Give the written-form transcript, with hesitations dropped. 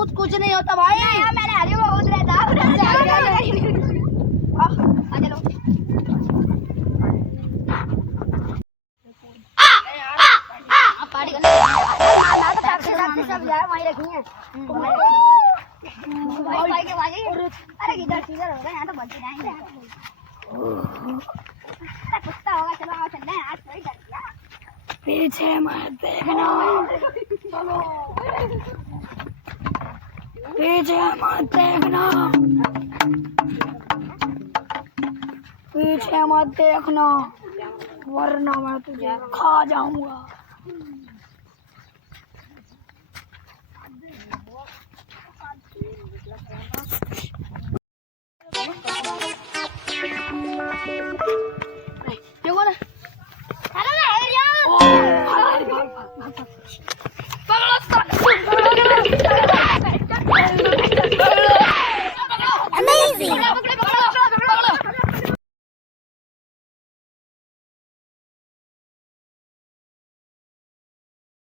कूद कुछ नहीं होता भाई। यार मैंने हरी में कूद रहा था। आ चलो। पार्टी करना। मैं तो सबसे सब यार वहीं रखी है। भाई के भाई। अरे किधर किधर होगा यहाँ तो बच जाएंगे। अरे कुत्ता होगा चलो आओ चलते हैं आज कोई डर गया। पीछे मत देखना, पीछे मत देखना, पीछे मत देखना वरना मैं तुझे खा जाऊंगा। ये कौन है? अरे ना है यार। Amazing!